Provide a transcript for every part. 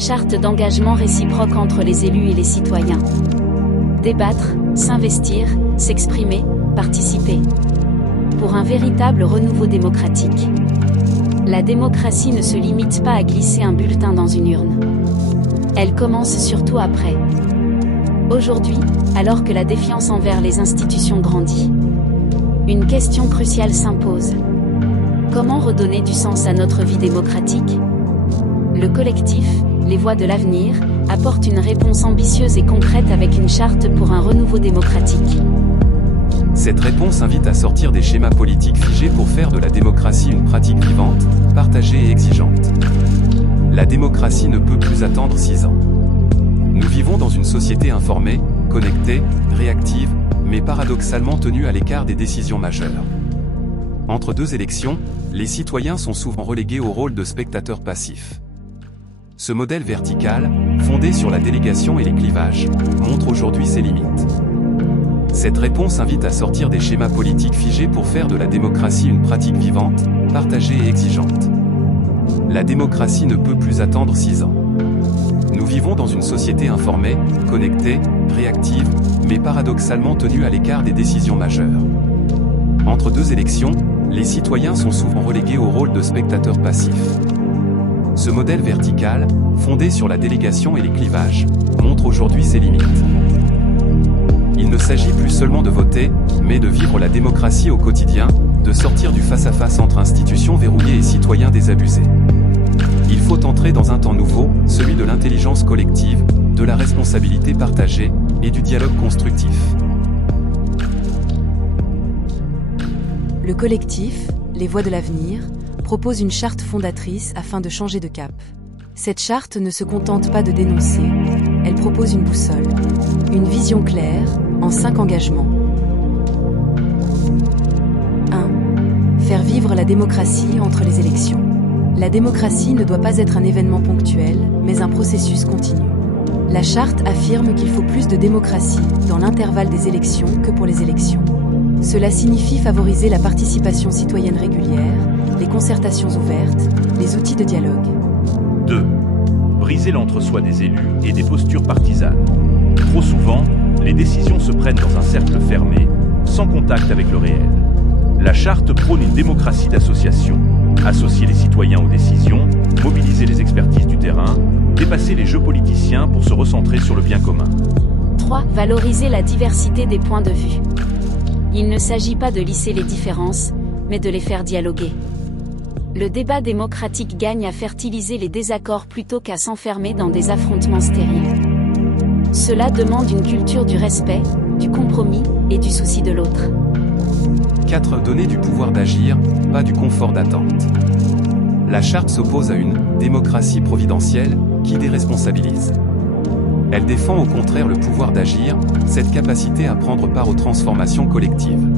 Charte d'engagement réciproque entre les élus et les citoyens. Débattre, s'investir, s'exprimer, participer. Pour un véritable renouveau démocratique. La démocratie ne se limite pas à glisser un bulletin dans une urne. Elle commence surtout après. Aujourd'hui, alors que la défiance envers les institutions grandit, une question cruciale s'impose. Comment redonner du sens à notre vie démocratique ? Le collectif, Les Voix de l'Avenir, apporte une réponse ambitieuse et concrète avec une charte pour un renouveau démocratique. Cette réponse invite à sortir des schémas politiques figés pour faire de la démocratie une pratique vivante, partagée et exigeante. La démocratie ne peut plus attendre 6 ans. Nous vivons dans une société informée, connectée, réactive, mais paradoxalement tenue à l'écart des décisions majeures. Entre 2 élections, les citoyens sont souvent relégués au rôle de spectateurs passifs. Ce modèle vertical, fondé sur la délégation et les clivages, montre aujourd'hui ses limites. Cette réponse invite à sortir des schémas politiques figés pour faire de la démocratie une pratique vivante, partagée et exigeante. La démocratie ne peut plus attendre 6 ans. Nous vivons dans une société informée, connectée, réactive, mais paradoxalement tenue à l'écart des décisions majeures. Entre 2 élections, les citoyens sont souvent relégués au rôle de spectateurs passifs. Ce modèle vertical, fondé sur la délégation et les clivages, montre aujourd'hui ses limites. Il ne s'agit plus seulement de voter, mais de vivre la démocratie au quotidien, de sortir du face-à-face entre institutions verrouillées et citoyens désabusés. Il faut entrer dans un temps nouveau, celui de l'intelligence collective, de la responsabilité partagée et du dialogue constructif. Le collectif, Les Voix de l'Avenir, propose une charte fondatrice afin de changer de cap. Cette charte ne se contente pas de dénoncer, elle propose une boussole, une vision claire, en 5 engagements. 1. Faire vivre la démocratie entre les élections. La démocratie ne doit pas être un événement ponctuel, mais un processus continu. La charte affirme qu'il faut plus de démocratie dans l'intervalle des élections que pour les élections. Cela signifie favoriser la participation citoyenne régulière, les concertations ouvertes, les outils de dialogue. 2. Briser l'entre-soi des élus et des postures partisanes. Trop souvent, les décisions se prennent dans un cercle fermé, sans contact avec le réel. La charte prône une démocratie d'association. Associer les citoyens aux décisions, mobiliser les expertises du terrain, dépasser les jeux politiciens pour se recentrer sur le bien commun. 3. Valoriser la diversité des points de vue. Il ne s'agit pas de lisser les différences, mais de les faire dialoguer. Le débat démocratique gagne à fertiliser les désaccords plutôt qu'à s'enfermer dans des affrontements stériles. Cela demande une culture du respect, du compromis et du souci de l'autre. 4. Donner du pouvoir d'agir, pas du confort d'attente. La charte s'oppose à une démocratie providentielle qui déresponsabilise. Elle défend au contraire le pouvoir d'agir, cette capacité à prendre part aux transformations collectives.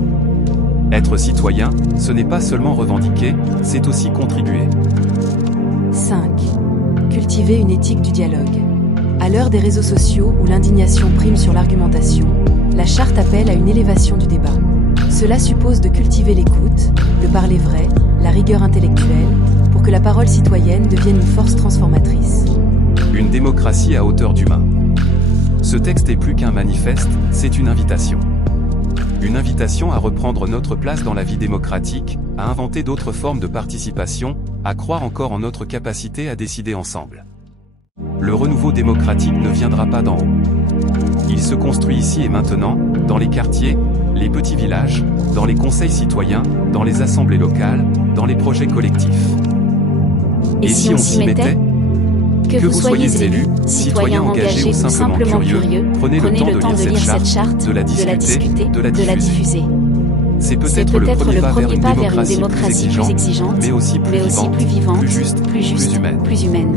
Être citoyen, ce n'est pas seulement revendiquer, c'est aussi contribuer. 5. Cultiver une éthique du dialogue. À l'heure des réseaux sociaux où l'indignation prime sur l'argumentation, la charte appelle à une élévation du débat. Cela suppose de cultiver l'écoute, de parler vrai, la rigueur intellectuelle, pour que la parole citoyenne devienne une force transformatrice. Une démocratie à hauteur d'humain. Ce texte est plus qu'un manifeste, c'est une invitation. Une invitation à reprendre notre place dans la vie démocratique, à inventer d'autres formes de participation, à croire encore en notre capacité à décider ensemble. Le renouveau démocratique ne viendra pas d'en haut. Il se construit ici et maintenant, dans les quartiers, les petits villages, dans les conseils citoyens, dans les assemblées locales, dans les projets collectifs. Et si on s'y mettait ? Que vous soyez élus, citoyens engagés ou simplement curieux, prenez le temps de lire cette charte, de la discuter, de la diffuser. C'est peut-être le premier pas vers une démocratie plus exigeante, mais aussi plus vivante, plus juste, plus humaine.